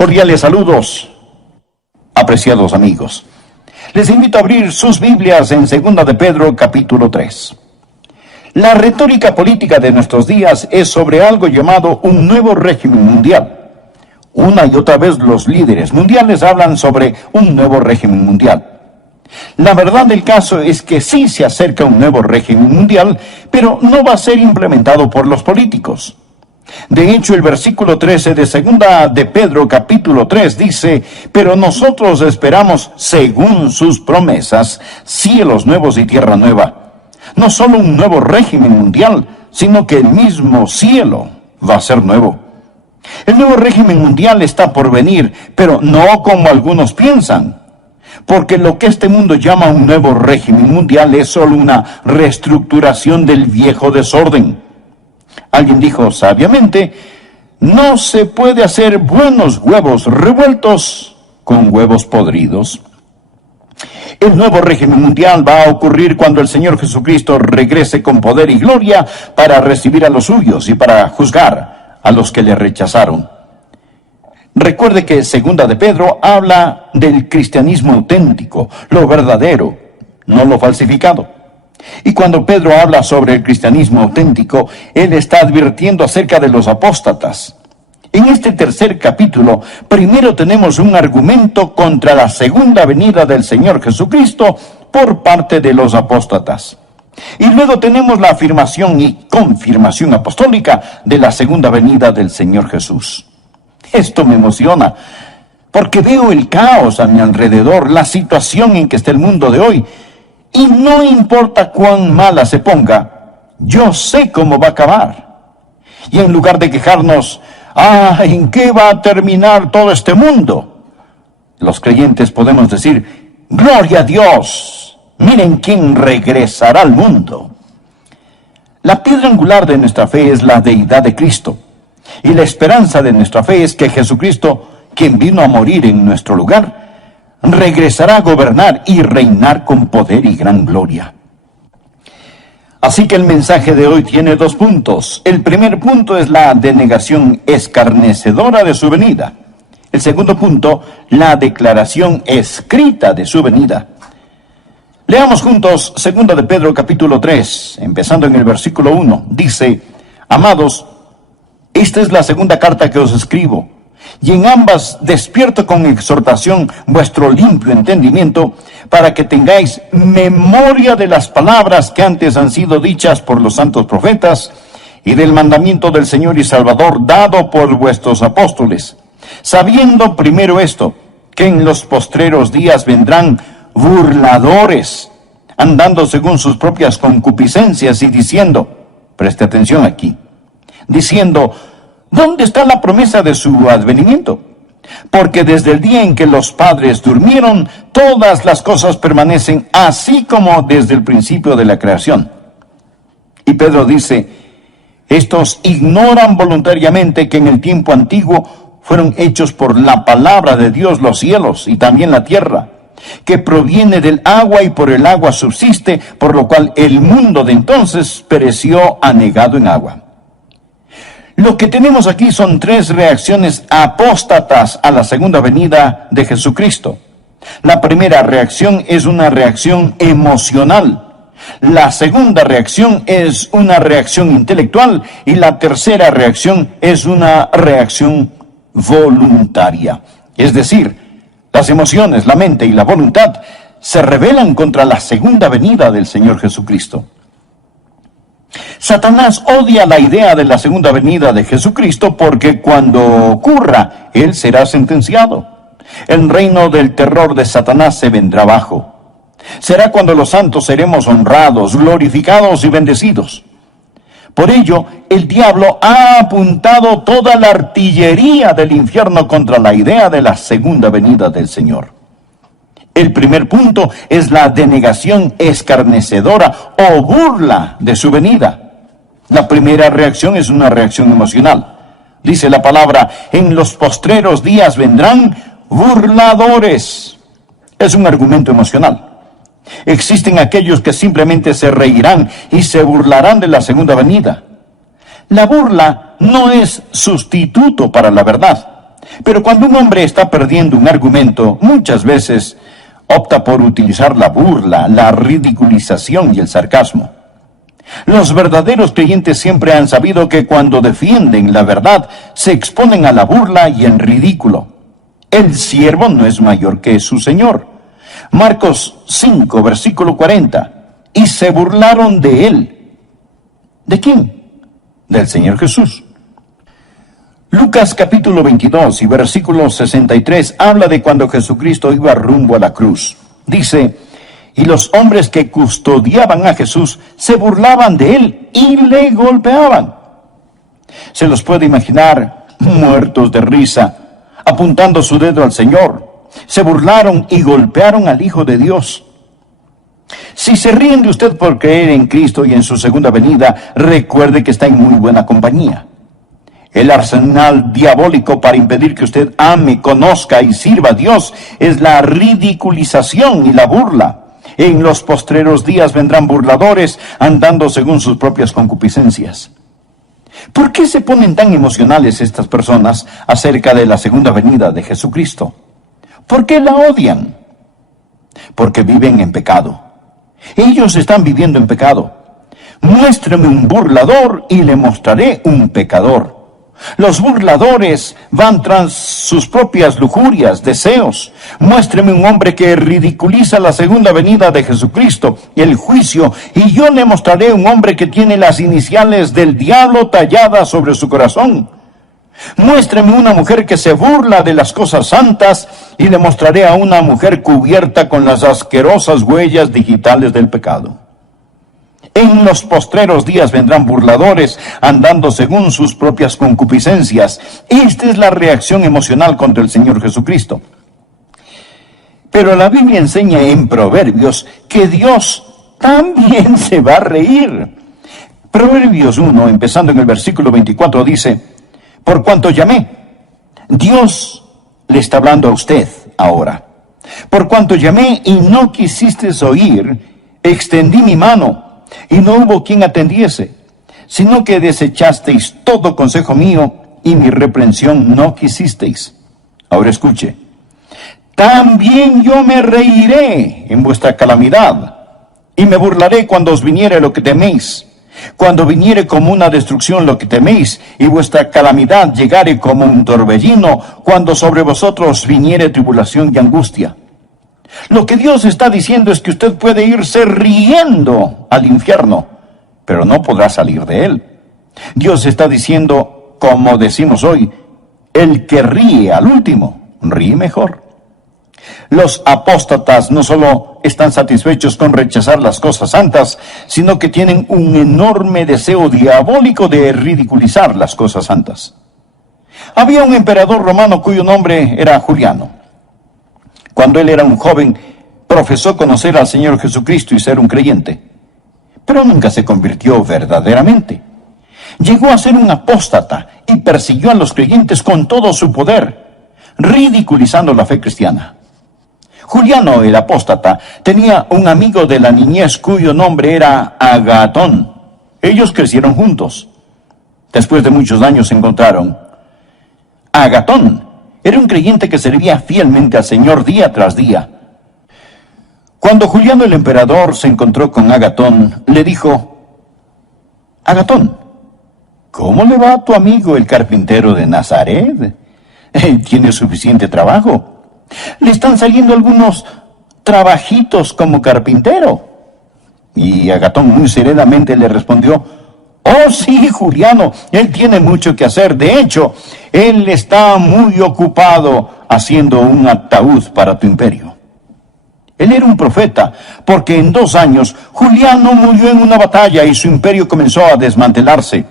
Cordiales saludos, apreciados amigos. Les invito a abrir sus Biblias en 2 de Pedro, capítulo 3. La retórica política de nuestros días es sobre algo llamado un nuevo régimen mundial. Una y otra vez los líderes mundiales hablan sobre un nuevo régimen mundial. La verdad del caso es que sí se acerca un nuevo régimen mundial, pero no va a ser implementado por los políticos. De hecho, el versículo 13 de 2 de Pedro capítulo 3 dice: pero nosotros esperamos, según sus promesas, cielos nuevos y tierra nueva. No solo un nuevo régimen mundial, sino que el mismo cielo va a ser nuevo. El nuevo régimen mundial está por venir, pero no como algunos piensan. Porque lo que este mundo llama un nuevo régimen mundial es solo una reestructuración del viejo desorden. Alguien dijo sabiamente: no se puede hacer buenos huevos revueltos con huevos podridos. El nuevo régimen mundial va a ocurrir cuando el Señor Jesucristo regrese con poder y gloria para recibir a los suyos y para juzgar a los que le rechazaron. Recuerde que 2 de Pedro habla del cristianismo auténtico, lo verdadero, no lo falsificado. Y cuando Pedro habla sobre el cristianismo auténtico, él está advirtiendo acerca de los apóstatas. En este tercer capítulo, primero tenemos un argumento contra la segunda venida del Señor Jesucristo por parte de los apóstatas. Y luego tenemos la afirmación y confirmación apostólica de la segunda venida del Señor Jesús. Esto me emociona, porque veo el caos a mi alrededor, la situación en que está el mundo de hoy. Y no importa cuán mala se ponga, yo sé cómo va a acabar. Y en lugar de quejarnos, ¿en qué va a terminar todo este mundo?, los creyentes podemos decir: ¡gloria a Dios! Miren quién regresará al mundo. La piedra angular de nuestra fe es la deidad de Cristo. Y la esperanza de nuestra fe es que Jesucristo, quien vino a morir en nuestro lugar, regresará a gobernar y reinar con poder y gran gloria. Así que el mensaje de hoy tiene 2 puntos. El primer punto es la denegación escarnecedora de su venida. El segundo punto, la declaración escrita de su venida. Leamos juntos 2 de Pedro capítulo 3, empezando en el versículo 1. Dice: amados, esta es la segunda carta que os escribo, y en ambas despierto con exhortación vuestro limpio entendimiento, para que tengáis memoria de las palabras que antes han sido dichas por los santos profetas, y del mandamiento del Señor y Salvador dado por vuestros apóstoles, sabiendo primero esto, que en los postreros días vendrán burladores, andando según sus propias concupiscencias, y diciendo, preste atención aquí, diciendo: ¿dónde está la promesa de su advenimiento? Porque desde el día en que los padres durmieron, todas las cosas permanecen así como desde el principio de la creación. Y Pedro dice: estos ignoran voluntariamente que en el tiempo antiguo fueron hechos por la palabra de Dios los cielos y también la tierra, que proviene del agua y por el agua subsiste, por lo cual el mundo de entonces pereció anegado en agua. Lo que tenemos aquí son 3 reacciones apóstatas a la segunda venida de Jesucristo. La primera reacción es una reacción emocional. La segunda reacción es una reacción intelectual. Y la tercera reacción es una reacción voluntaria. Es decir, las emociones, la mente y la voluntad se rebelan contra la segunda venida del Señor Jesucristo. Satanás odia la idea de la segunda venida de Jesucristo porque cuando ocurra, él será sentenciado. El reino del terror de Satanás se vendrá abajo. Será cuando los santos seremos honrados, glorificados y bendecidos. Por ello, el diablo ha apuntado toda la artillería del infierno contra la idea de la segunda venida del Señor. El primer punto es la denegación escarnecedora o burla de su venida. La primera reacción es una reacción emocional. Dice la palabra: en los postreros días vendrán burladores. Es un argumento emocional. Existen aquellos que simplemente se reirán y se burlarán de la segunda venida. La burla no es sustituto para la verdad. Pero cuando un hombre está perdiendo un argumento, muchas veces opta por utilizar la burla, la ridiculización y el sarcasmo. Los verdaderos creyentes siempre han sabido que cuando defienden la verdad, se exponen a la burla y el ridículo. El siervo no es mayor que su señor. Marcos 5, versículo 40. Y se burlaron de él. ¿De quién? Del Señor Jesús. Lucas capítulo 22 y versículo 63 habla de cuando Jesucristo iba rumbo a la cruz. Dice: y los hombres que custodiaban a Jesús se burlaban de él y le golpeaban. Se los puede imaginar muertos de risa, apuntando su dedo al Señor. Se burlaron y golpearon al Hijo de Dios. Si se ríen de usted por creer en Cristo y en su segunda venida, recuerde que está en muy buena compañía. El arsenal diabólico para impedir que usted ame, conozca y sirva a Dios es la ridiculización y la burla. En los postreros días vendrán burladores andando según sus propias concupiscencias. ¿Por qué se ponen tan emocionales estas personas acerca de la segunda venida de Jesucristo? ¿Por qué la odian? Porque viven en pecado. Ellos están viviendo en pecado. Muéstreme un burlador y le mostraré un pecador. Los burladores van tras sus propias lujurias, deseos. Muéstreme un hombre que ridiculiza la segunda venida de Jesucristo, el juicio, y yo le mostraré un hombre que tiene las iniciales del diablo talladas sobre su corazón. Muéstreme una mujer que se burla de las cosas santas, y le mostraré a una mujer cubierta con las asquerosas huellas digitales del pecado. En los postreros días vendrán burladores andando según sus propias concupiscencias. Esta es la reacción emocional contra el Señor Jesucristo. Pero la Biblia enseña en Proverbios que Dios también se va a reír. Proverbios 1, empezando en el versículo 24, dice: por cuanto llamé, Dios le está hablando a usted ahora. Por cuanto llamé y no quisisteis oír, extendí mi mano, y no hubo quien atendiese, sino que desechasteis todo consejo mío, y mi reprensión no quisisteis. Ahora escuche: también yo me reiré en vuestra calamidad, y me burlaré cuando os viniere lo que teméis. Cuando viniere como una destrucción lo que teméis, y vuestra calamidad llegare como un torbellino, cuando sobre vosotros viniere tribulación y angustia. Lo que Dios está diciendo es que usted puede irse riendo al infierno, pero no podrá salir de él. Dios está diciendo, como decimos hoy, el que ríe al último, ríe mejor. Los apóstatas no solo están satisfechos con rechazar las cosas santas, sino que tienen un enorme deseo diabólico de ridiculizar las cosas santas. Había un emperador romano cuyo nombre era Juliano. Cuando él era un joven, profesó conocer al Señor Jesucristo y ser un creyente, pero nunca se convirtió verdaderamente. Llegó a ser un apóstata y persiguió a los creyentes con todo su poder, ridiculizando la fe cristiana. Juliano, el apóstata, tenía un amigo de la niñez cuyo nombre era Agatón. Ellos crecieron juntos. Después de muchos años se encontraron. Agatón era un creyente que servía fielmente al Señor día tras día. Cuando Juliano el emperador se encontró con Agatón, le dijo: Agatón, ¿cómo le va a tu amigo el carpintero de Nazaret? Tiene suficiente trabajo. Le están saliendo algunos trabajitos como carpintero. Y Agatón muy serenamente le respondió: oh sí, Juliano, él tiene mucho que hacer. De hecho, él está muy ocupado haciendo un ataúd para tu imperio. Él era un profeta, porque en 2 años Juliano murió en una batalla y su imperio comenzó a desmantelarse.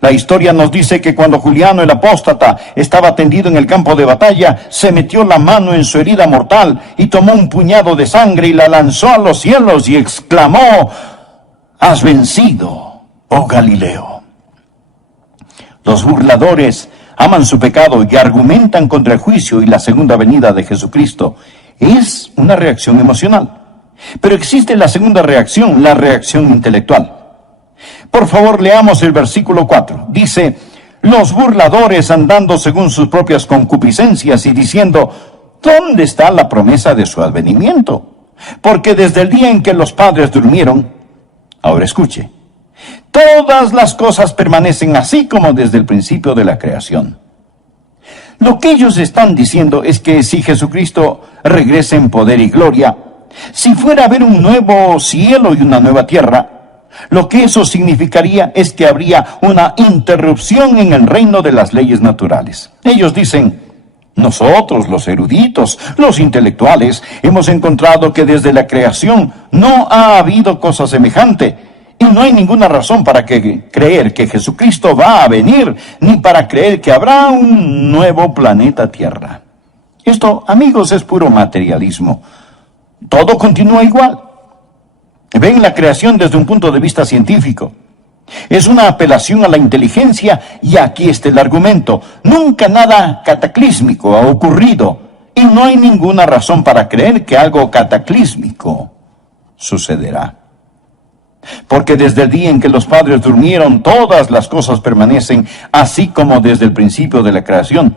La historia nos dice que cuando Juliano el apóstata estaba tendido en el campo de batalla, se metió la mano en su herida mortal y tomó un puñado de sangre y la lanzó a los cielos y exclamó: has vencido, oh Galileo. Los burladores aman su pecado y argumentan contra el juicio y la segunda venida de Jesucristo. Es una reacción emocional. Pero existe la segunda reacción, la reacción intelectual. Por favor, leamos el versículo 4. Dice: los burladores andando según sus propias concupiscencias y diciendo, ¿dónde está la promesa de su advenimiento? Porque desde el día en que los padres durmieron, ahora escuche, todas las cosas permanecen así como desde el principio de la creación. Lo que ellos están diciendo es que si Jesucristo regresa en poder y gloria, si fuera a haber un nuevo cielo y una nueva tierra, lo que eso significaría es que habría una interrupción en el reino de las leyes naturales. Ellos dicen, nosotros, los eruditos, los intelectuales, hemos encontrado que desde la creación no ha habido cosa semejante, y no hay ninguna razón para creer que Jesucristo va a venir, ni para creer que habrá un nuevo planeta Tierra. Esto, amigos, es puro materialismo. Todo continúa igual. Ven la creación desde un punto de vista científico. Es una apelación a la inteligencia, y aquí está el argumento. Nunca nada cataclísmico ha ocurrido, y no hay ninguna razón para creer que algo cataclísmico sucederá. Porque desde el día en que los padres durmieron, todas las cosas permanecen así como desde el principio de la creación.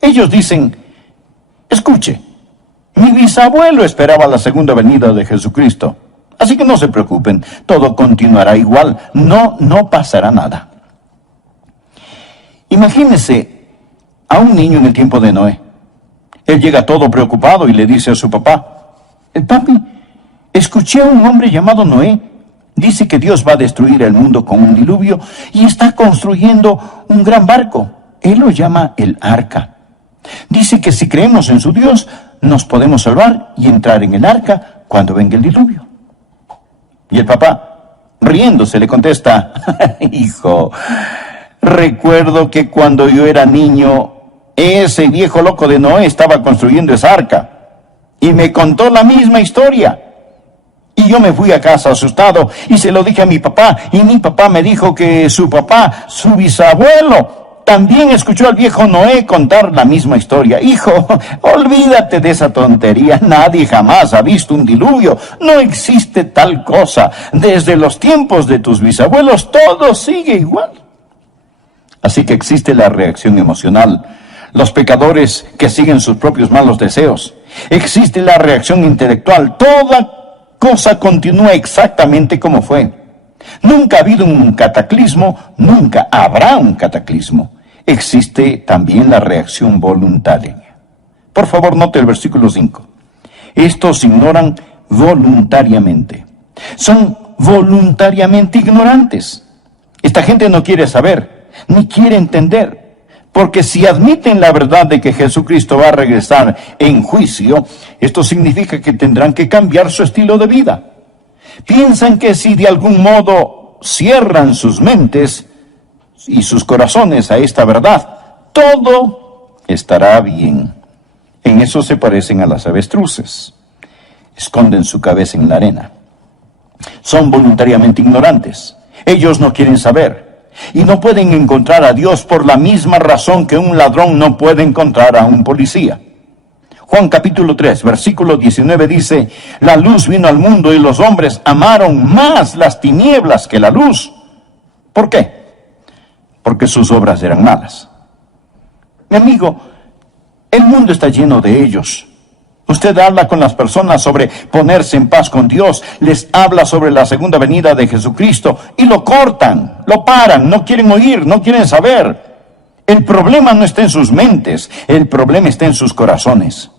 Ellos dicen, escuche, mi bisabuelo esperaba la segunda venida de Jesucristo. Así que no se preocupen, todo continuará igual, no pasará nada. Imagínese a un niño en el tiempo de Noé. Él llega todo preocupado y le dice a su papá, papi, escuché a un hombre llamado Noé. Dice que Dios va a destruir el mundo con un diluvio y está construyendo un gran barco. Él lo llama el arca. Dice que si creemos en su Dios, nos podemos salvar y entrar en el arca cuando venga el diluvio. Y el papá, riéndose, le contesta, hijo, recuerdo que cuando yo era niño, ese viejo loco de Noé estaba construyendo esa arca y me contó la misma historia. Y yo me fui a casa asustado y se lo dije a mi papá, y mi papá me dijo que su papá, su bisabuelo, también escuchó al viejo Noé contar la misma historia. Hijo, olvídate de esa tontería, nadie jamás ha visto un diluvio, no existe tal cosa. Desde los tiempos de tus bisabuelos todo sigue igual. Así que existe la reacción emocional, los pecadores que siguen sus propios malos deseos. Existe la reacción intelectual, toda cosa continúa exactamente como fue. Nunca ha habido un cataclismo, nunca habrá un cataclismo. Existe también la reacción voluntaria. Por favor, note el versículo 5. Estos ignoran voluntariamente. Son voluntariamente ignorantes. Esta gente no quiere saber, ni quiere entender. Porque si admiten la verdad de que Jesucristo va a regresar en juicio, esto significa que tendrán que cambiar su estilo de vida. Piensan que si de algún modo cierran sus mentes y sus corazones a esta verdad, todo estará bien. En eso se parecen a las avestruces. Esconden su cabeza en la arena. Son voluntariamente ignorantes. Ellos no quieren saber. Y no pueden encontrar a Dios por la misma razón que un ladrón no puede encontrar a un policía. Juan capítulo 3, versículo 19 dice, la luz vino al mundo y los hombres amaron más las tinieblas que la luz. ¿Por qué? Porque sus obras eran malas. Mi amigo, el mundo está lleno de ellos. Usted habla con las personas sobre ponerse en paz con Dios, les habla sobre la segunda venida de Jesucristo y lo cortan, lo paran, no quieren oír, no quieren saber. El problema no está en sus mentes, el problema está en sus corazones.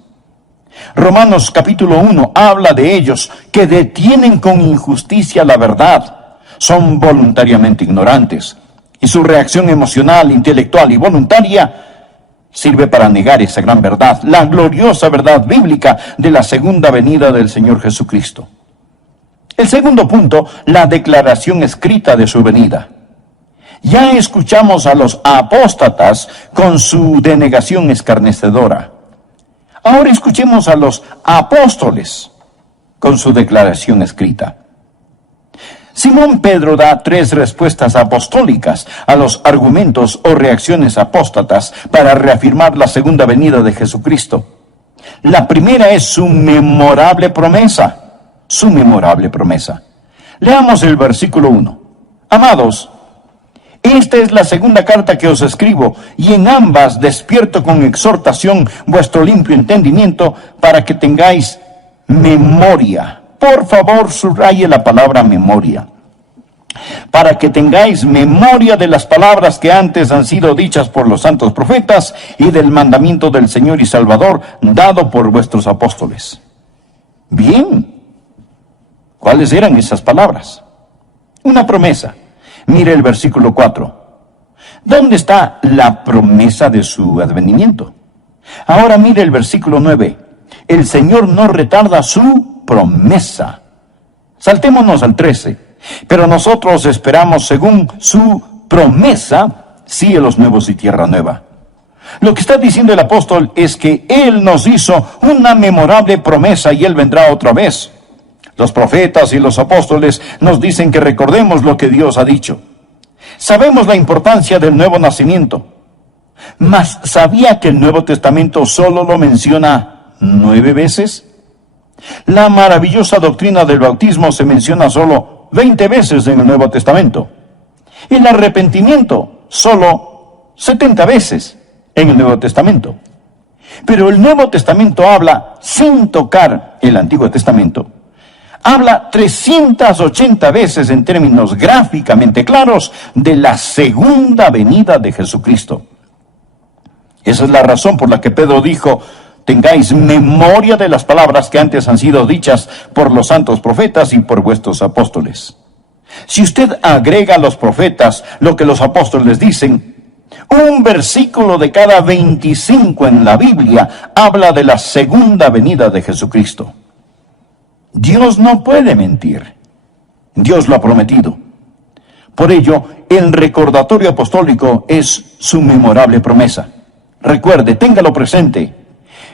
Romanos capítulo 1 habla de ellos que detienen con injusticia la verdad, son voluntariamente ignorantes y su reacción emocional, intelectual y voluntaria sirve para negar esa gran verdad, la gloriosa verdad bíblica de la segunda venida del Señor Jesucristo. El segundo punto, la declaración escrita de su venida. Ya escuchamos a los apóstatas con su denegación escarnecedora. Ahora escuchemos a los apóstoles con su declaración escrita. Simón Pedro da 3 respuestas apostólicas a los argumentos o reacciones apóstatas para reafirmar la segunda venida de Jesucristo. La primera es su memorable promesa. Su memorable promesa. Leamos el versículo 1. Amados, Esta es la segunda carta que os escribo, y en ambas despierto con exhortación vuestro limpio entendimiento, para que tengáis memoria. Por favor, subraye la palabra memoria. Para que tengáis memoria de las palabras que antes han sido dichas por los santos profetas, y del mandamiento del Señor y Salvador dado por vuestros apóstoles. Bien, ¿cuáles eran esas palabras? Una promesa. Mire el versículo 4. ¿Dónde está la promesa de su advenimiento? Ahora mire el versículo 9. El Señor no retarda su promesa. Saltémonos al 13. Pero nosotros esperamos, según su promesa, cielos nuevos y tierra nueva. Lo que está diciendo el apóstol es que Él nos hizo una memorable promesa y Él vendrá otra vez. Los profetas y los apóstoles nos dicen que recordemos lo que Dios ha dicho. Sabemos la importancia del nuevo nacimiento, mas ¿sabía que el Nuevo Testamento solo lo menciona 9 veces? La maravillosa doctrina del bautismo se menciona solo 20 veces en el Nuevo Testamento. El arrepentimiento solo 70 veces en el Nuevo Testamento. Pero el Nuevo Testamento habla, sin tocar el Antiguo Testamento, habla 380 veces en términos gráficamente claros de la segunda venida de Jesucristo. Esa es la razón por la que Pedro dijo: tengáis memoria de las palabras que antes han sido dichas por los santos profetas y por vuestros apóstoles. Si usted agrega a los profetas lo que los apóstoles dicen, un versículo de cada 25 en la Biblia habla de la segunda venida de Jesucristo. Dios no puede mentir. Dios lo ha prometido. Por ello, el recordatorio apostólico es su memorable promesa. Recuerde, téngalo presente.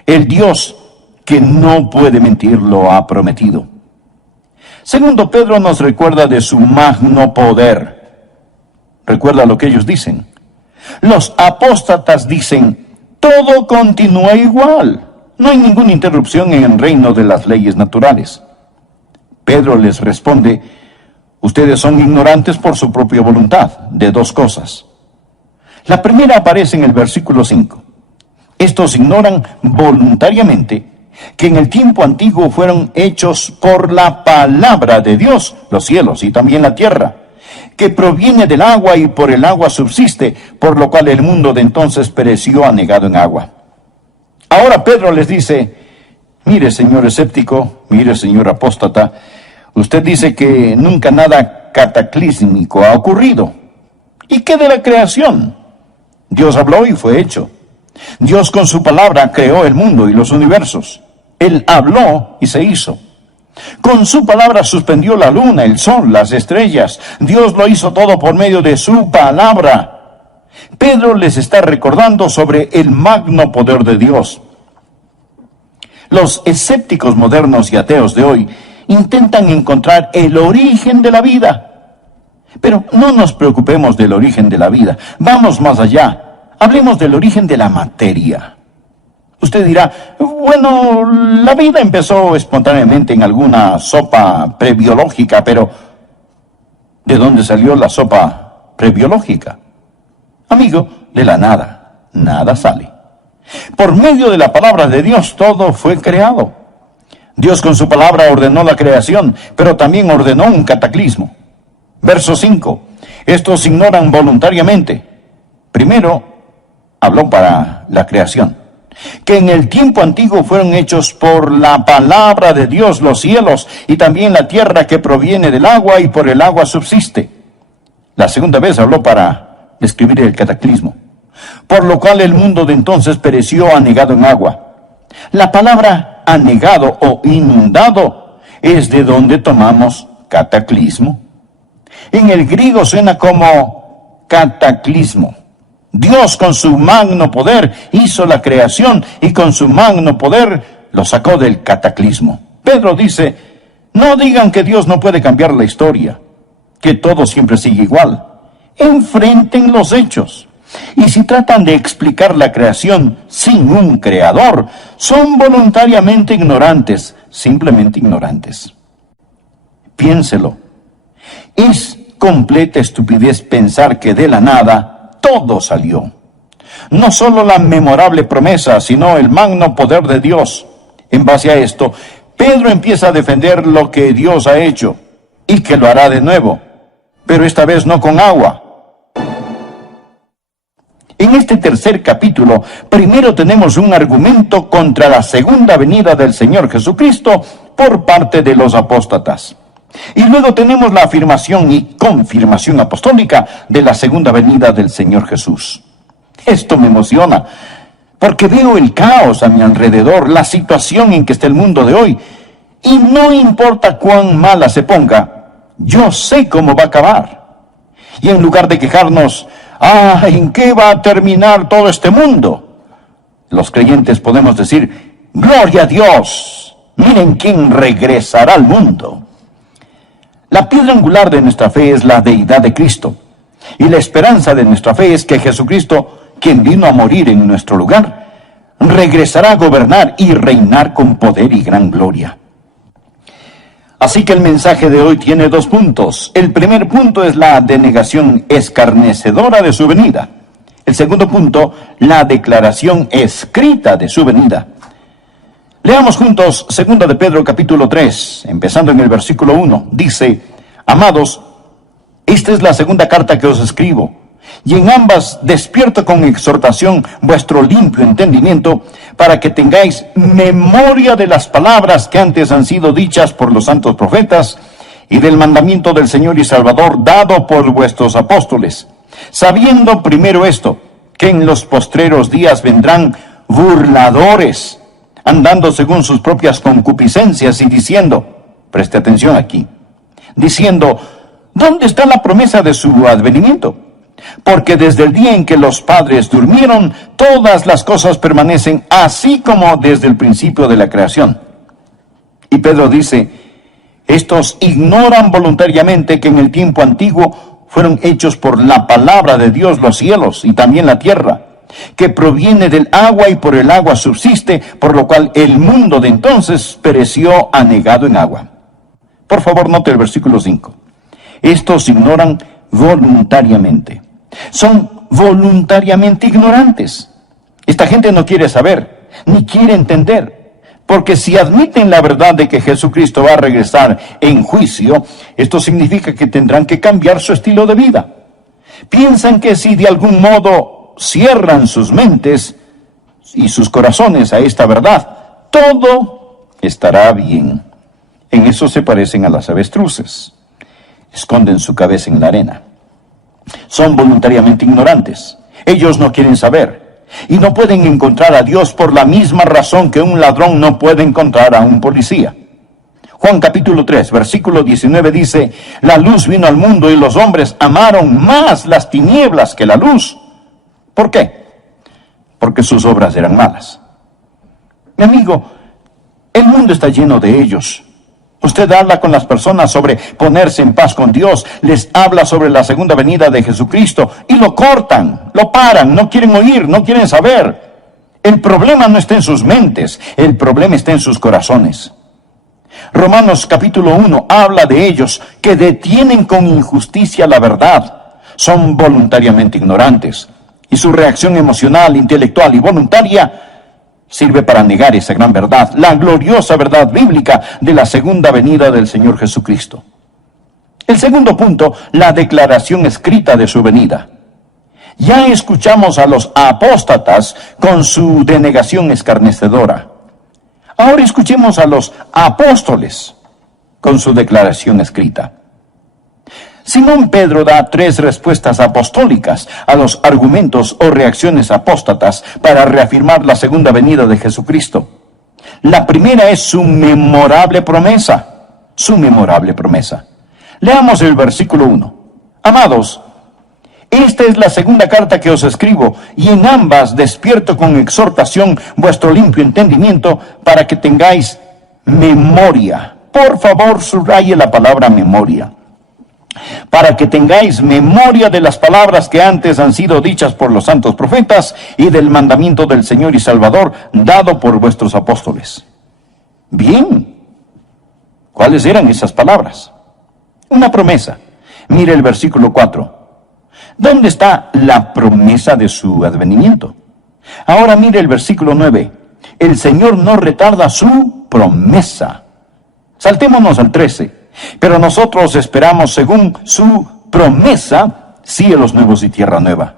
El Dios que no puede mentir lo ha prometido. Segundo, Pedro nos recuerda de su magno poder. Recuerda lo que ellos dicen. Los apóstatas dicen: todo continúa igual. No hay ninguna interrupción en el reino de las leyes naturales. Pedro les responde: ustedes son ignorantes por su propia voluntad de 2 cosas. La primera aparece en el versículo 5. Estos ignoran voluntariamente que en el tiempo antiguo fueron hechos por la palabra de Dios los cielos y también la tierra, que proviene del agua y por el agua subsiste, por lo cual el mundo de entonces pereció anegado en agua. Ahora Pedro les dice: mire, señor escéptico, mire, señor apóstata, usted dice que nunca nada cataclísmico ha ocurrido. ¿Y qué de la creación? Dios habló y fue hecho. Dios con su palabra creó el mundo y los universos. Él habló y se hizo. Con su palabra suspendió la luna, el sol, las estrellas. Dios lo hizo todo por medio de su palabra. Pedro les está recordando sobre el magno poder de Dios. Los escépticos modernos y ateos de hoy intentan encontrar el origen de la vida. Pero no nos preocupemos del origen de la vida. Vamos más allá. Hablemos del origen de la materia. Usted dirá: bueno, la vida empezó espontáneamente en alguna sopa prebiológica, pero ¿de dónde salió la sopa prebiológica? Amigo, de la nada. Nada sale. Por medio de la palabra de Dios todo fue creado. Dios con su palabra ordenó la creación, pero también ordenó un cataclismo. Verso 5. Estos ignoran voluntariamente. Primero, habló para la creación. Que en el tiempo antiguo fueron hechos por la palabra de Dios los cielos y también la tierra que proviene del agua y por el agua subsiste. La segunda vez habló para describir el cataclismo. Por lo cual el mundo de entonces pereció anegado en agua. La palabra anegado o inundado es de donde tomamos cataclismo. En el griego suena como cataclismo. Dios con su magno poder hizo la creación y con su magno poder lo sacó del cataclismo. Pedro dice: no digan que Dios no puede cambiar la historia, que todo siempre sigue igual. Enfrenten los hechos. Y si tratan de explicar la creación sin un creador, son voluntariamente ignorantes, simplemente ignorantes. Piénselo. Es completa estupidez pensar que de la nada todo salió. No solo la memorable promesa, sino el magno poder de Dios. En base a esto, Pedro empieza a defender lo que Dios ha hecho y que lo hará de nuevo, pero esta vez no con agua. En este tercer capítulo, primero tenemos un argumento contra la segunda venida del Señor Jesucristo por parte de los apóstatas. Y luego tenemos la afirmación y confirmación apostólica de la segunda venida del Señor Jesús. Esto me emociona, porque veo el caos a mi alrededor, la situación en que está el mundo de hoy, y no importa cuán mala se ponga, yo sé cómo va a acabar. Y en lugar de quejarnos, ¿en qué va a terminar todo este mundo?, los creyentes podemos decir, ¡gloria a Dios! Miren quién regresará al mundo. La piedra angular de nuestra fe es la deidad de Cristo, y la esperanza de nuestra fe es que Jesucristo, quien vino a morir en nuestro lugar, regresará a gobernar y reinar con poder y gran gloria. Así que el mensaje de hoy tiene 2 puntos. El primer punto es la denegación escarnecedora de su venida. El segundo punto, la declaración escrita de su venida. Leamos juntos 2 de Pedro capítulo 3, empezando en el versículo 1. Dice, amados, esta es la segunda carta que os escribo, y en ambas despierto con exhortación vuestro limpio entendimiento, para que tengáis memoria de las palabras que antes han sido dichas por los santos profetas, y del mandamiento del Señor y Salvador dado por vuestros apóstoles, sabiendo primero esto, que en los postreros días vendrán burladores, andando según sus propias concupiscencias y diciendo, preste atención aquí, diciendo, ¿dónde está la promesa de su advenimiento? Porque desde el día en que los padres durmieron, todas las cosas permanecen así como desde el principio de la creación. Y Pedro dice, estos ignoran voluntariamente que en el tiempo antiguo fueron hechos por la palabra de Dios los cielos y también la tierra, que proviene del agua y por el agua subsiste, por lo cual el mundo de entonces pereció anegado en agua. Por favor, note el versículo 5. Estos ignoran voluntariamente. Son voluntariamente ignorantes. Esta gente no quiere saber, ni quiere entender, porque si admiten la verdad de que Jesucristo va a regresar en juicio, esto significa que tendrán que cambiar su estilo de vida. Piensan que si de algún modo cierran sus mentes y sus corazones a esta verdad, todo estará bien. En eso se parecen a las avestruces. Esconden su cabeza en la arena. Son voluntariamente ignorantes. Ellos no quieren saber. Y no pueden encontrar a Dios por la misma razón que un ladrón no puede encontrar a un policía. Juan capítulo 3, versículo 19 dice, la luz vino al mundo y los hombres amaron más las tinieblas que la luz. ¿Por qué? Porque sus obras eran malas. Mi amigo, el mundo está lleno de ellos. Usted habla con las personas sobre ponerse en paz con Dios, les habla sobre la segunda venida de Jesucristo y lo cortan, lo paran, no quieren oír, no quieren saber. El problema no está en sus mentes, el problema está en sus corazones. Romanos capítulo 1 habla de ellos que detienen con injusticia la verdad, son voluntariamente ignorantes y su reacción emocional, intelectual y voluntaria sirve para negar esa gran verdad, la gloriosa verdad bíblica de la segunda venida del Señor Jesucristo. El segundo punto, la declaración escrita de su venida. Ya escuchamos a los apóstatas con su denegación escarnecedora. Ahora escuchemos a los apóstoles con su declaración escrita. Simón Pedro da 3 respuestas apostólicas a los argumentos o reacciones apóstatas para reafirmar la segunda venida de Jesucristo. La primera es su memorable promesa. Su memorable promesa. Leamos el versículo 1. Amados, esta es la segunda carta que os escribo, y en ambas despierto con exhortación vuestro limpio entendimiento para que tengáis memoria. Por favor, subraye la palabra memoria. Para que tengáis memoria de las palabras que antes han sido dichas por los santos profetas y del mandamiento del Señor y Salvador dado por vuestros apóstoles. Bien, ¿cuáles eran esas palabras? Una promesa. Mire el versículo 4. ¿Dónde está la promesa de su advenimiento? Ahora mire el versículo 9. El Señor no retarda su promesa. Saltémonos al 13. Pero nosotros esperamos según su promesa cielos nuevos y tierra nueva.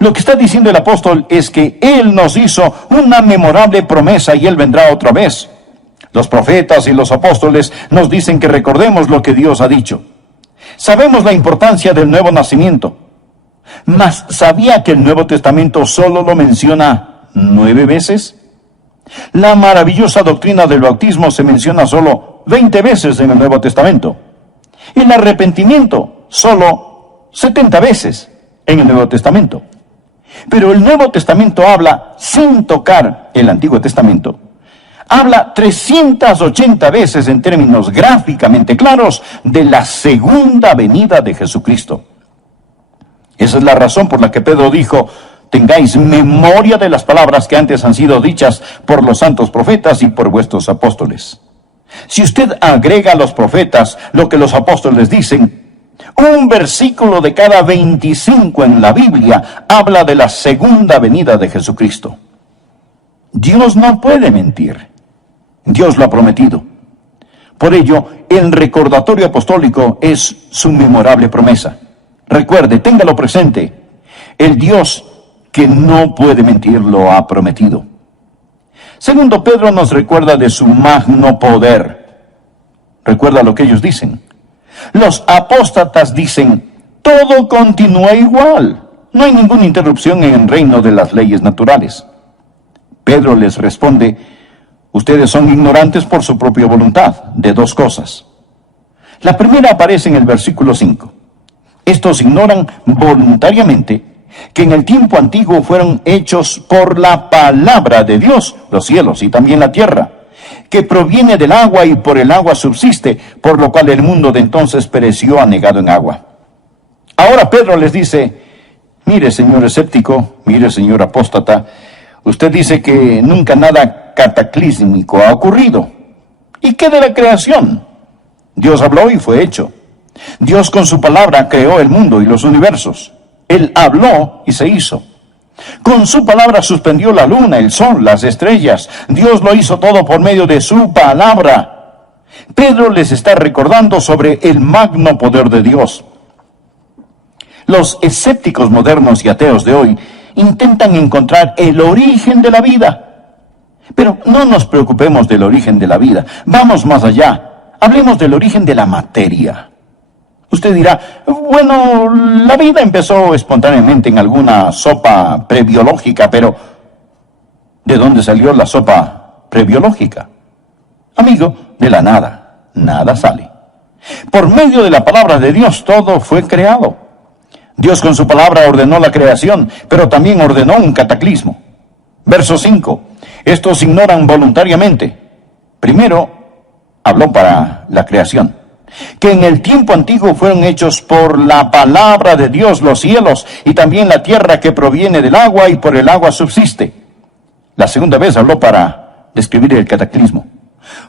Lo que está diciendo el apóstol es que Él nos hizo una memorable promesa y Él vendrá otra vez. Los profetas y los apóstoles nos dicen que recordemos lo que Dios ha dicho. Sabemos la importancia del nuevo nacimiento. Mas, ¿sabía que el Nuevo Testamento solo lo menciona 9 veces? La maravillosa doctrina del bautismo se menciona solo 20 veces en el Nuevo Testamento. El arrepentimiento solo 70 veces en el Nuevo Testamento. Pero el Nuevo Testamento habla, sin tocar el Antiguo Testamento, habla 380 veces en términos gráficamente claros de la segunda venida de Jesucristo. Esa es la razón por la que Pedro dijo: tengáis memoria de las palabras que antes han sido dichas por los santos profetas y por vuestros apóstoles. Si usted agrega a los profetas lo que los apóstoles dicen, un versículo de cada 25 en la Biblia habla de la segunda venida de Jesucristo. Dios no puede mentir. Dios lo ha prometido. Por ello, el recordatorio apostólico es su memorable promesa. Recuerde, téngalo presente. El Dios que no puede mentir lo ha prometido. Segundo, Pedro nos recuerda de su magno poder. Recuerda lo que ellos dicen. Los apóstatas dicen: todo continúa igual. No hay ninguna interrupción en el reino de las leyes naturales. Pedro les responde: ustedes son ignorantes por su propia voluntad de dos cosas. La primera aparece en el versículo 5. Estos ignoran voluntariamente que en el tiempo antiguo fueron hechos por la palabra de Dios los cielos y también la tierra, que proviene del agua y por el agua subsiste, por lo cual el mundo de entonces pereció anegado en agua. Ahora Pedro les dice: mire, señor escéptico, mire, señor apóstata, usted dice que nunca nada cataclísmico ha ocurrido. ¿Y qué de la creación? Dios habló y fue hecho. Dios con su palabra creó el mundo y los universos. Él habló y se hizo. Con su palabra suspendió la luna, el sol, las estrellas. Dios lo hizo todo por medio de su palabra. Pedro les está recordando sobre el magno poder de Dios. Los escépticos modernos y ateos de hoy intentan encontrar el origen de la vida. Pero no nos preocupemos del origen de la vida. Vamos más allá. Hablemos del origen de la materia. Usted dirá: bueno, la vida empezó espontáneamente en alguna sopa prebiológica, pero ¿de dónde salió la sopa prebiológica? Amigo, de la nada. Nada sale. Por medio de la palabra de Dios todo fue creado. Dios con su palabra ordenó la creación, pero también ordenó un cataclismo. Verso 5. Estos ignoran voluntariamente. Primero, habló para la creación. Que en el tiempo antiguo fueron hechos por la palabra de Dios los cielos y también la tierra que proviene del agua y por el agua subsiste. La segunda vez habló para describir el cataclismo,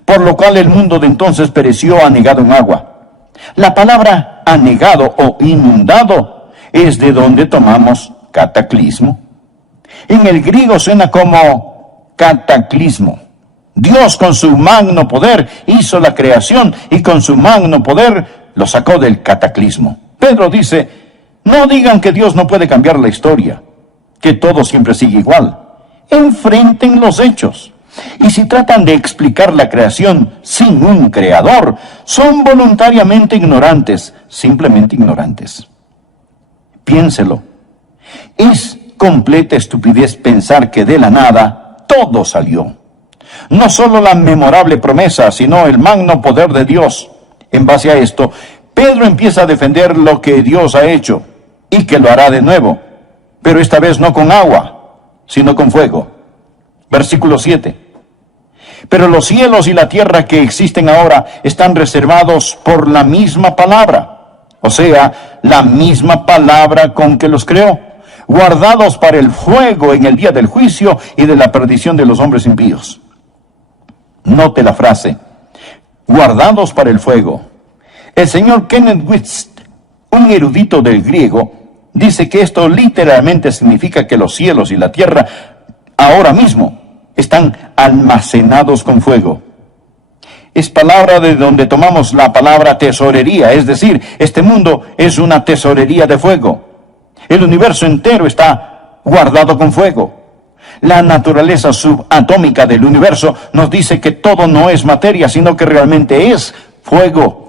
por lo cual el mundo de entonces pereció anegado en agua. La palabra anegado o inundado es de donde tomamos cataclismo. En el griego suena como cataclismo. Dios con su magno poder hizo la creación y con su magno poder lo sacó del cataclismo. Pedro dice: no digan que Dios no puede cambiar la historia, que todo siempre sigue igual. Enfrenten los hechos. Y si tratan de explicar la creación sin un creador, son voluntariamente ignorantes, simplemente ignorantes. Piénselo. Es completa estupidez pensar que de la nada todo salió. No solo la memorable promesa, sino el magno poder de Dios. En base a esto, Pedro empieza a defender lo que Dios ha hecho y que lo hará de nuevo, pero esta vez no con agua, sino con fuego. Versículo 7. Pero los cielos y la tierra que existen ahora están reservados por la misma palabra, o sea, la misma palabra con que los creó, guardados para el fuego en el día del juicio y de la perdición de los hombres impíos. Note la frase: guardados para el fuego. El señor Kenneth Wuest Un erudito del griego dice que esto literalmente significa que los cielos y la tierra ahora mismo están almacenados con fuego. Es palabra de donde tomamos la palabra tesorería, es decir, este mundo es una tesorería de fuego. El universo entero está guardado con fuego. La naturaleza subatómica del universo nos dice que todo no es materia, sino que realmente es fuego.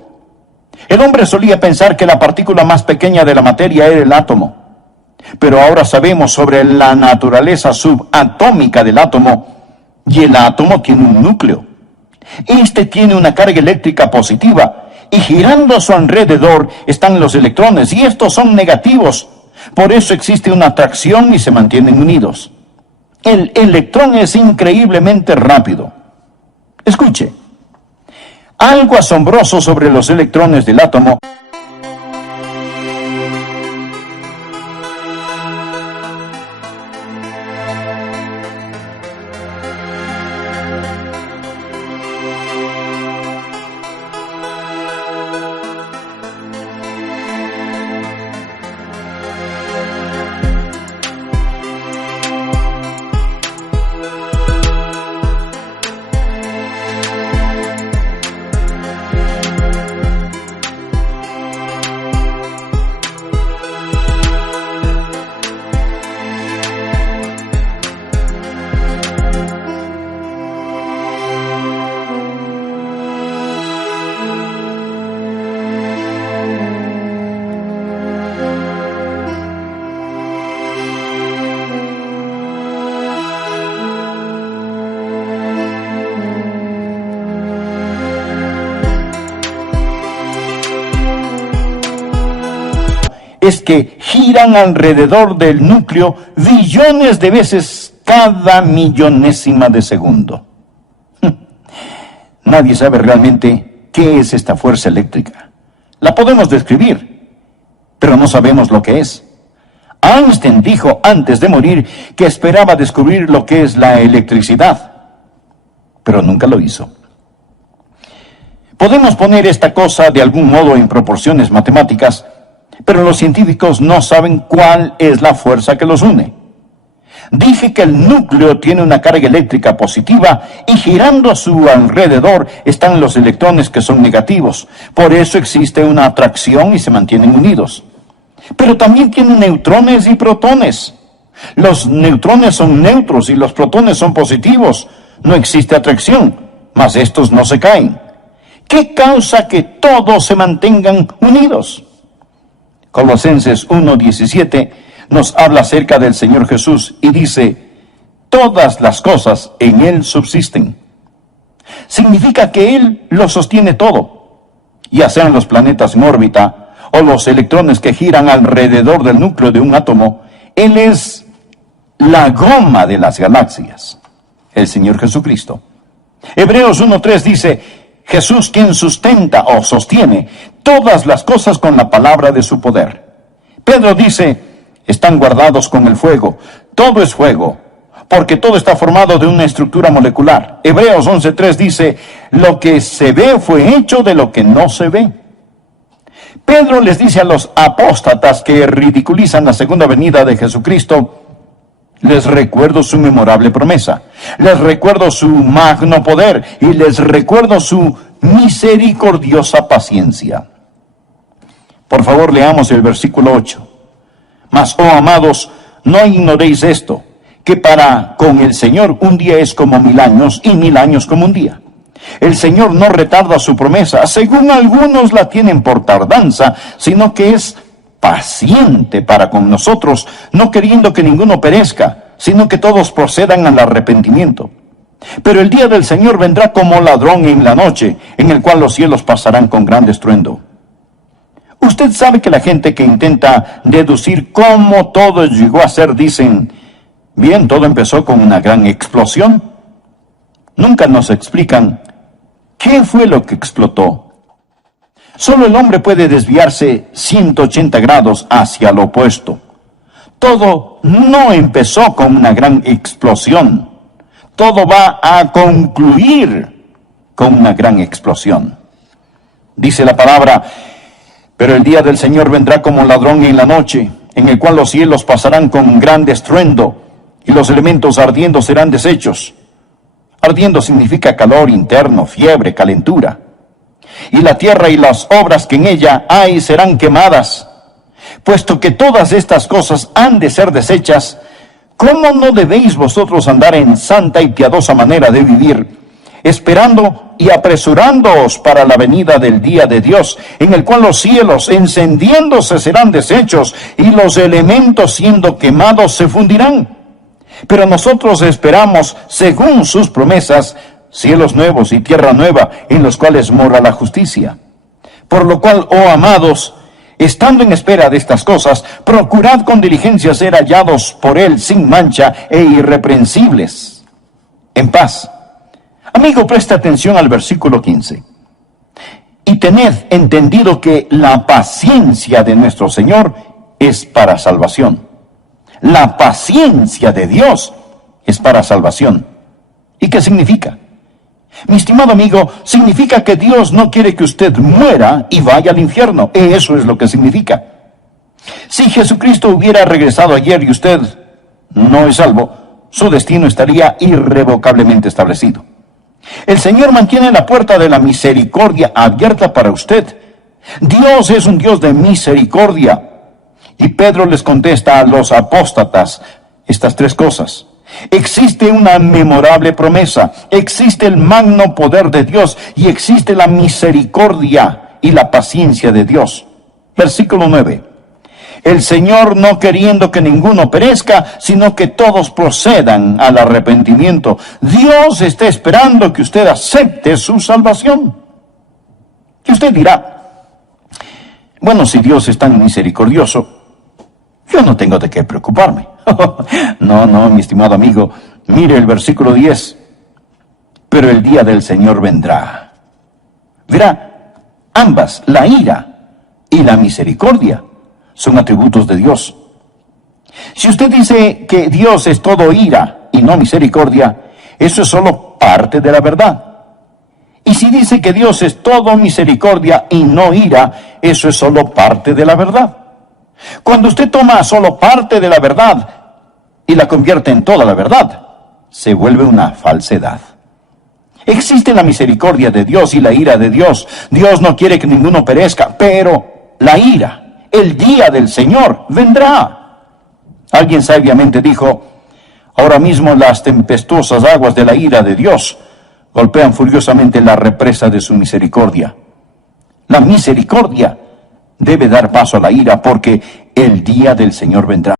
El hombre solía pensar que la partícula más pequeña de la materia era el átomo. Pero ahora sabemos sobre la naturaleza subatómica del átomo, y el átomo tiene un núcleo. Este tiene una carga eléctrica positiva, y girando a su alrededor están los electrones, y estos son negativos. Por eso existe una atracción y se mantienen unidos. El electrón es increíblemente rápido. Escuche, algo asombroso sobre los electrones del átomo es que giran alrededor del núcleo billones de veces cada millonésima de segundo. Nadie sabe realmente qué es esta fuerza eléctrica. La podemos describir, pero no sabemos lo que es. Einstein dijo antes de morir que esperaba descubrir lo que es la electricidad, pero nunca lo hizo. Podemos poner esta cosa de algún modo en proporciones matemáticas, pero los científicos no saben cuál es la fuerza que los une. Dije que el núcleo tiene una carga eléctrica positiva y girando a su alrededor están los electrones que son negativos. Por eso existe una atracción y se mantienen unidos. Pero también tienen neutrones y protones. Los neutrones son neutros y los protones son positivos. No existe atracción, mas estos no se caen. ¿Qué causa que todos se mantengan unidos? Colosenses 1:17 nos habla acerca del Señor Jesús y dice, todas las cosas en Él subsisten. Significa que Él lo sostiene todo, ya sean los planetas en órbita o los electrones que giran alrededor del núcleo de un átomo. Él es la goma de las galaxias, el Señor Jesucristo. Hebreos 1:3 dice, Jesús quien sustenta o sostiene todas las cosas con la palabra de su poder. Pedro dice, están guardados con el fuego. Todo es fuego, porque todo está formado de una estructura molecular. Hebreos 11:3 dice, lo que se ve fue hecho de lo que no se ve. Pedro les dice a los apóstatas que ridiculizan la segunda venida de Jesucristo, les recuerdo su memorable promesa, les recuerdo su magno poder y les recuerdo su misericordiosa paciencia. Por favor, leamos el versículo 8. Mas, oh amados, no ignoréis esto, que para con el Señor un día es como 1000 años y 1000 años como un día. El Señor no retarda su promesa, según algunos la tienen por tardanza, sino que es paciente para con nosotros, no queriendo que ninguno perezca, sino que todos procedan al arrepentimiento. Pero el día del Señor vendrá como ladrón en la noche, en el cual los cielos pasarán con gran estruendo. Usted sabe que la gente que intenta deducir cómo todo llegó a ser, dicen, bien, todo empezó con una gran explosión. Nunca nos explican qué fue lo que explotó. Solo el hombre puede desviarse 180 grados hacia lo opuesto. Todo no empezó con una gran explosión. Todo va a concluir con una gran explosión. Dice la palabra, Pero el día del Señor vendrá como ladrón en la noche, en el cual los cielos pasarán con gran estruendo, y los elementos ardiendo serán deshechos. Ardiendo significa calor interno, fiebre, calentura. Y la tierra y las obras que en ella hay serán quemadas. Puesto que todas estas cosas han de ser deshechas, ¿cómo no debéis vosotros andar en santa y piadosa manera de vivir, esperando y apresurándoos para la venida del día de Dios, en el cual los cielos encendiéndose serán deshechos, y los elementos siendo quemados se fundirán? Pero nosotros esperamos, según sus promesas, cielos nuevos y tierra nueva, en los cuales mora la justicia. Por lo cual, oh amados, estando en espera de estas cosas, procurad con diligencia ser hallados por Él sin mancha e irreprensibles, en paz. Amigo, presta atención al versículo 15. Y tened entendido que la paciencia de nuestro Señor es para salvación. La paciencia de Dios es para salvación. ¿Y qué significa? Mi estimado amigo, significa que Dios no quiere que usted muera y vaya al infierno. Eso es lo que significa. Si Jesucristo hubiera regresado ayer y usted no es salvo, su destino estaría irrevocablemente establecido. El Señor mantiene la puerta de la misericordia abierta para usted. Dios es un Dios de misericordia. Y Pedro les contesta a los apóstatas estas tres cosas. Existe una memorable promesa, existe el magno poder de Dios y existe la misericordia y la paciencia de Dios. Versículo 9. El Señor no queriendo que ninguno perezca, sino que todos procedan al arrepentimiento. Dios está esperando que usted acepte su salvación. Y usted dirá, bueno, si Dios es tan misericordioso, yo no tengo de qué preocuparme. No, mi estimado amigo, mire el versículo 10. Pero el día del Señor vendrá. Verá, ambas, la ira y la misericordia, son atributos de Dios. Si usted dice que Dios es todo ira y no misericordia, eso es solo parte de la verdad. Y si dice que Dios es todo misericordia y no ira, eso es solo parte de la verdad. Cuando usted toma solo parte de la verdad y la convierte en toda la verdad, se vuelve una falsedad. Existe la misericordia de Dios y la ira de Dios. Dios no quiere que ninguno perezca, pero la ira, el día del Señor, vendrá. Alguien sabiamente dijo, ahora mismo las tempestuosas aguas de la ira de Dios golpean furiosamente la represa de su misericordia. La misericordia debe dar paso a la ira, porque el día del Señor vendrá.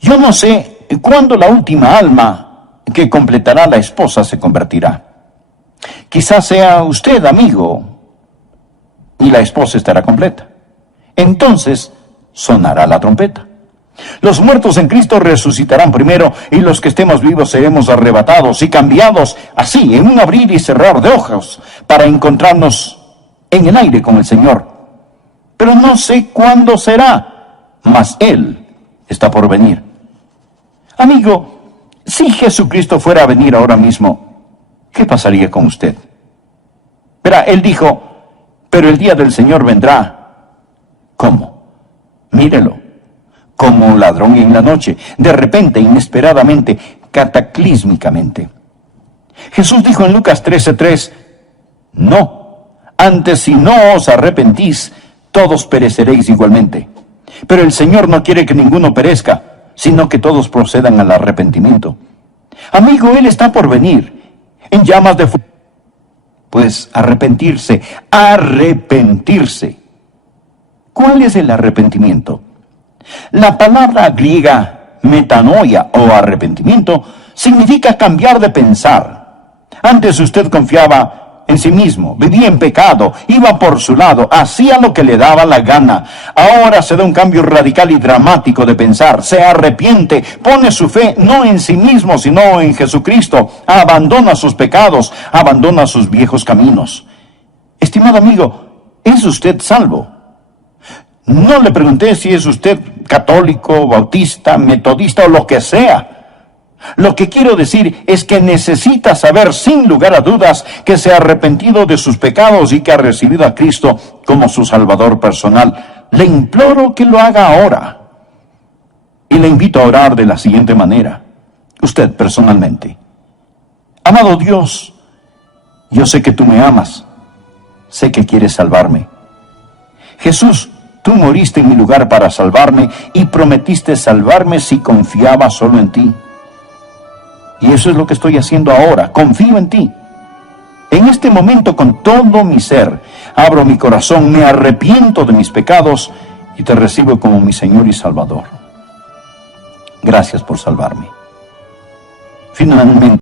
Yo no sé cuándo la última alma que completará la esposa se convertirá. Quizás sea usted, amigo, y la esposa estará completa. Entonces sonará la trompeta. Los muertos en Cristo resucitarán primero, y los que estemos vivos seremos arrebatados y cambiados así, en un abrir y cerrar de ojos, para encontrarnos en el aire con el Señor. Pero no sé cuándo será, mas Él está por venir. Amigo, si Jesucristo fuera a venir ahora mismo, ¿qué pasaría con usted? Verá, Él dijo, pero el día del Señor vendrá. ¿Cómo? Mírelo, como un ladrón en la noche, de repente, inesperadamente, cataclísmicamente. Jesús dijo en Lucas 13:3, No, antes si no os arrepentís, todos pereceréis igualmente. Pero el Señor no quiere que ninguno perezca, sino que todos procedan al arrepentimiento. Amigo, Él está por venir, en llamas de fuego. Pues arrepentirse. ¿Cuál es el arrepentimiento? La palabra griega metanoia o arrepentimiento significa cambiar de pensar. Antes usted confiaba en sí mismo, vivía en pecado, iba por su lado, hacía lo que le daba la gana. Ahora se da un cambio radical y dramático de pensar, se arrepiente, pone su fe no en sí mismo, sino en Jesucristo, abandona sus pecados, abandona sus viejos caminos. Estimado amigo, ¿es usted salvo? No le pregunté si es usted católico, bautista, metodista o lo que sea. Lo que quiero decir es que necesita saber sin lugar a dudas que se ha arrepentido de sus pecados y que ha recibido a Cristo como su Salvador personal. Le imploro que lo haga ahora. Y le invito a orar de la siguiente manera. Usted personalmente. Amado Dios, yo sé que tú me amas. Sé que quieres salvarme. Jesús, tú moriste en mi lugar para salvarme y prometiste salvarme si confiaba solo en ti. Y eso es lo que estoy haciendo ahora. Confío en ti. En este momento, con todo mi ser, abro mi corazón, me arrepiento de mis pecados y te recibo como mi Señor y Salvador. Gracias por salvarme. Finalmente,